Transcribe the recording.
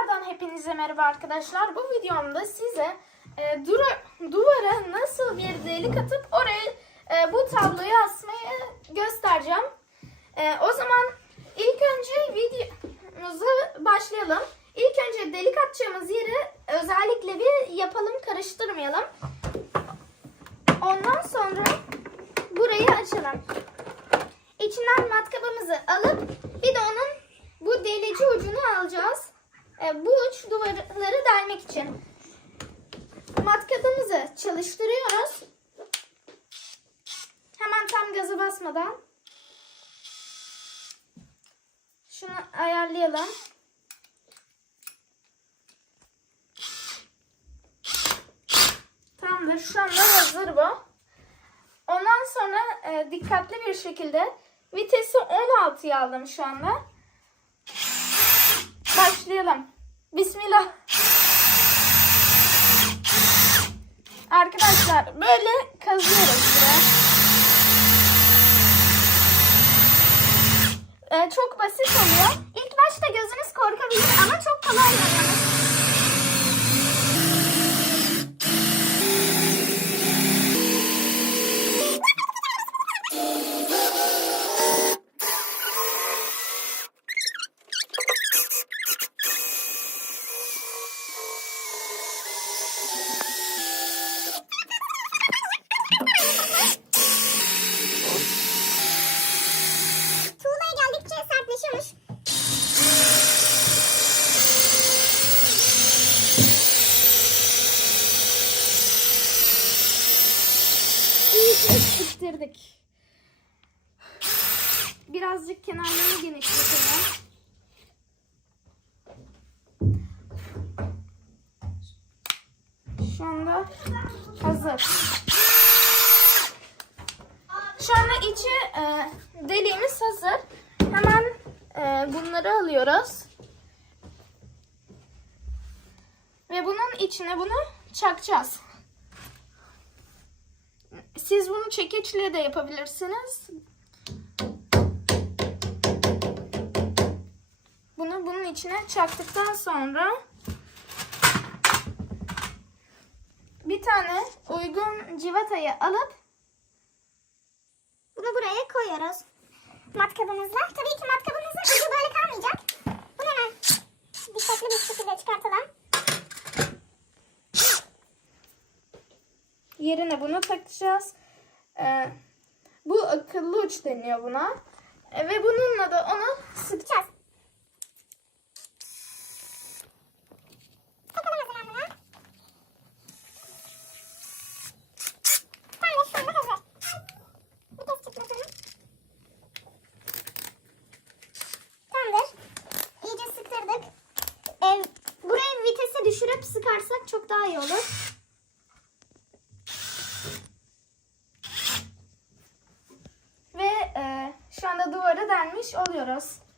Tekrardan hepinize merhaba arkadaşlar. Bu videomda size e, dura, duvara nasıl bir delik atıp oraya e, bu tabloyu asmayı göstereceğim. E, o zaman ilk önce videomuza başlayalım. İlk önce delik atacağımız yeri özellikle bir yapalım, karıştırmayalım. Ondan sonra burayı açalım. İçinden matkabımızı alıp bir de onun bu delici ucunu alacağız. E, bu uç duvarları delmek için. Matkabımızı çalıştırıyoruz. Hemen tam gazı basmadan. Şunu ayarlayalım. Tamamdır. Şu anda hazır bu. Ondan sonra e, dikkatli bir şekilde vitesi 16'ya aldım şu anda. Başlayalım. Bismillah. Arkadaşlar böyle kazıyoruz buraya. Ee, çok basit oluyor. İlk başta gözünüz korkabilir ama çok kolay yani. İyice sıktırdık. Birazcık kenarlarını genişletelim. Şu anda hazır. Şu anda içi e, deliğimiz hazır. Hemen e, bunları alıyoruz. Ve bunun içine bunu çakacağız. Siz bunu çekiçle de yapabilirsiniz. Bunu bunun içine çaktıktan sonra bir tane uygun civatayı alıp Bunu buraya koyuyoruz. Matkabımızla. Tabii ki matkabımızın ucu böyle kalmayacak. Bunu hemen dikkatli bir şekilde çıkartalım. Yerine bunu takacağız. Ee, bu akıllı uç deniyor buna. E, ve bununla da onu Sıkacağız. Düşürüp sıkarsak çok daha iyi olur. Delmiş oluyoruz.